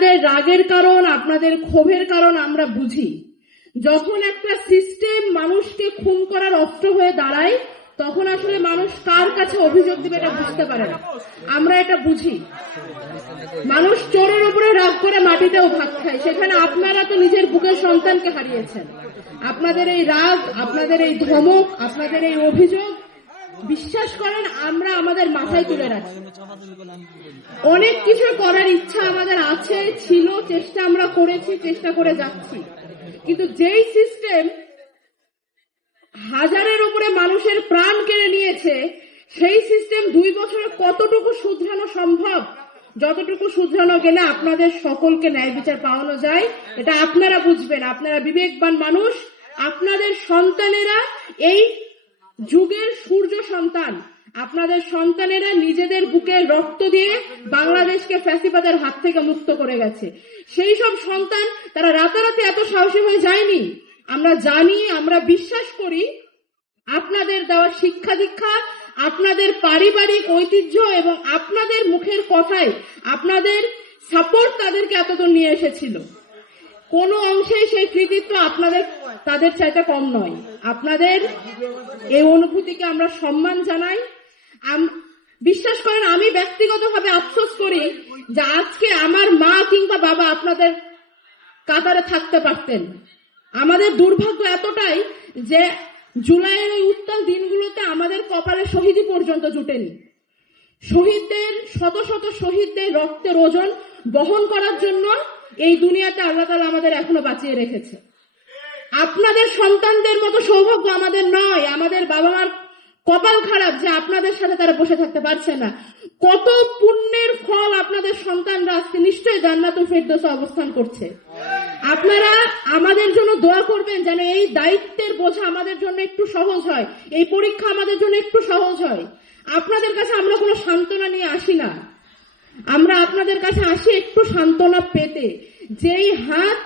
আপনাদের রাগের কারণ, আপনাদের ক্ষোভের কারণ আমরা বুঝি। যখন একটা সিস্টেম মানুষকে খুন করার অস্ত্র হয়ে দাঁড়ায়, তখন আসলে মানুষ কার কাছে অভিযোগ দিবে এটা বুঝতে পারে না। আমরা এটা বুঝি। মানুষ চোরের উপরে রাগ করে মাটিতেও ভাত খায়, সেখানে আপনারা তো নিজের বুকের সন্তানকে হারিয়েছেন। আপনাদের এই রাগ, আপনাদের এই ধমক, আপনাদের এই অভিযোগ, বিশ্বাস করেন আমরা আমাদের মাথায় তুলে রাখি। অনেক কিছু করার ইচ্ছা আমাদের আছে, ছিল, চেষ্টা আমরা করেছি, চেষ্টা করে যাচ্ছি। কিন্তু যেই সিস্টেম হাজারের উপরে মানুষের প্রাণ কেড়ে নিয়েছে, সেই সিস্টেম 2 বছরে কতটুকু শুধরানো সম্ভব, যতটুকু শুধরানো গেলে আপনাদের সকলকে ন্যায় বিচার পাওয়ানো যায়, এটা আপনারা বুঝবেন। আপনারা বিবেকবান মানুষ, আপনাদের সন্তানেরা এই যুগের সূর্য সন্তান। আপনাদের সন্তানেরা নিজেদের বুকে রক্ত দিয়ে বাংলাদেশকে ফ্যাসিবাদের হাত থেকে মুক্ত করে গেছে। সেই সব সন্তান তারা রাতারাতি এত সাহসী হয়ে যায়নি। আমরা জানি, আমরা বিশ্বাস করি আপনাদের দেওয়া শিক্ষা দীক্ষা, আপনাদের পারিবারিক ঐতিহ্য এবং আপনাদের মুখের কথায় আপনাদের সাপোর্ট তাদেরকে এতদূর নিয়ে এসেছিল। কোনো অংশেই সেই কৃতিত্ব আপনাদের তাদের চাইতে কম নয়। আপনাদের এই অনুভূতিকে আমরা সম্মান জানাই। বিশ্বাস করেন, আমি ব্যক্তিগতভাবে আফসোস করি যে আজকে আমার মা কিংবা বাবা আপনাদের কাতারে থাকতে পারতেন। আমাদের দুর্ভাগ্য এতটাই যে জুলাইয়ের ওই উত্তাল দিনগুলোতে আমাদের কপালে শহীদি পর্যন্ত জুটেনি। শহীদদের, শত শত শহীদদের রক্তের ওজন বহন করার জন্য এই দুনিয়াতে আল্লাহ তাআলা আমাদের এখনো বাঁচিয়ে রেখেছে। আপনাদের সন্তানদের মতো সৌভাগ্য আমাদের নয়। আমাদের বাবা মার কপাল খারাপ যে আপনাদের সাথে তারা বসে থাকতে পারছে না। কত পুণ্যের ফল আপনাদের সন্তানরা আজকে নিশ্চয়ই জান্নাতুল ফেরদৌসে অবস্থান করছে। আপনারা আমাদের জন্য দোয়া করবেন যেন এই দায়িত্বের বোঝা আমাদের জন্য একটু সহজ হয়, এই পরীক্ষা আমাদের জন্য একটু সহজ হয়। আপনাদের কাছে আমরা কোনো সান্ত্বনা নিয়ে আসি না, আমরা আপনাদের কাছে আসি একটু সান্ত্বনা পেতে। যেই হাত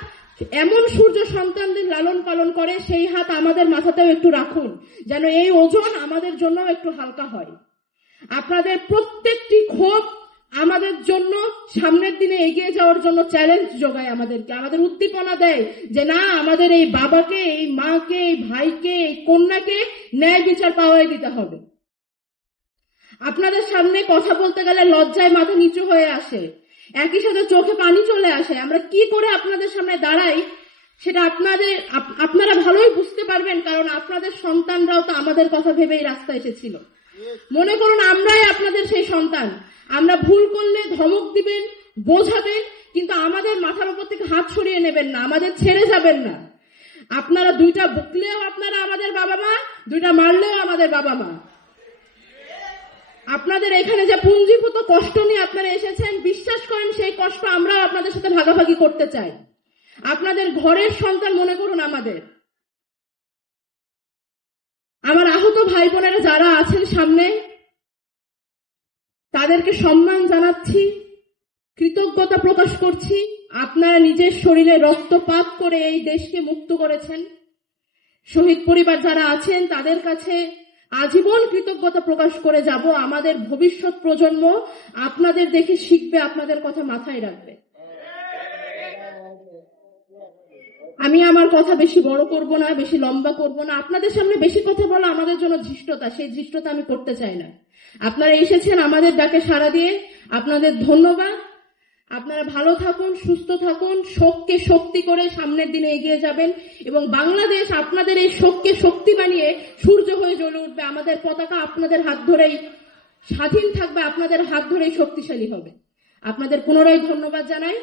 এমন সূর্য সন্তানদের লালন পালন করে, সেই হাত আমাদের মাথাতেও একটু রাখুন, যেন এই ওজন আমাদের জন্য একটু হালকা হয়। আপনাদের প্রত্যেকটি ক্ষোভ আমাদের জন্য সামনের দিনে এগিয়ে যাওয়ার জন্য চ্যালেঞ্জ যোগায়, আমাদেরকে, আমাদের উদ্দীপনা দেয় যে না, আমাদের এই বাবাকে, এই মাকে, এই ভাইকে, এই কন্যাকে ন্যায় বিচার পাওয়াই দিতে হবে। আপনাদের সামনে কথা বলতে গেলে লজ্জায় মাথা নিচু হয়ে আসে, একই সাথে চোখে পানি চলে আসে। আমরা কি করে আপনাদের সামনে দাঁড়াই সেটা আপনারা ভালোই বুঝতে পারবেন, কারণ আপনাদের সন্তানরাও তো আমাদের কথা ভেবেই রাস্তায় এসেছিল। মনে করুন আমরাই আপনাদের সেই সন্তান। আমরা ভুল করলে ধমক দিবেন, বোঝাবেন, কিন্তু আমাদের মাথার উপর থেকে হাত সরিয়ে নেবেন না, আমাদের ছেড়ে যাবেন না। আপনারা 2টা বকলেও আপনারা আমাদের বাবা মা, 2টা মারলেও আমাদের বাবা মা। আপনাদের এখানে যে পুঞ্জীভূত কষ্ট নিয়ে আপনারা এসেছেন, বিশ্বাস করেন সেই কষ্ট আমরাও আপনাদের সাথে ভাগাভাগি করতে চাই। আপনাদের ঘরের সন্তান মনে করুন আমাদের। আমার আহত ভাই বোনেরা যারা আছেন সামনে, তাদেরকে সম্মান জানাচ্ছি, কৃতজ্ঞতা প্রকাশ করছি। আপনারা নিজের শরীরে রক্তপাত করে এই দেশকে মুক্ত করেছেন। শহীদ পরিবার যারা আছেন তাদের কাছে আজীবন কৃতজ্ঞতা প্রকাশ করে যাব। আমাদের ভবিষ্যৎ প্রজন্ম আপনাদের দেখে শিখবে, আপনাদের কথা মাথায় রাখবে। আমি আমার কথা বেশি বড় করব না, বেশি লম্বা করব না। আপনাদের সামনে বেশি কথা বলা আমাদের জন্য ধৃষ্টতা, সেই ধৃষ্টতা আমি করতে চাই না। আপনারা এসেছেন আমাদের ডাকে সাড়া দিয়ে, আপনাদের ধন্যবাদ। আপনারা ভালো থাকুন, সুস্থ থাকুন, শোককে শক্তি করে সামনের দিনে এগিয়ে যাবেন এবং বাংলাদেশ আপনাদের এই শোককে শক্তি বানিয়ে সূর্য হয়ে জ্বলে উঠবে। আমাদের পতাকা আপনাদের হাত ধরেই স্বাধীন থাকবে, আপনাদের হাত ধরেই শক্তিশালী হবে। আপনাদের পুনরায় ধন্যবাদ জানাই।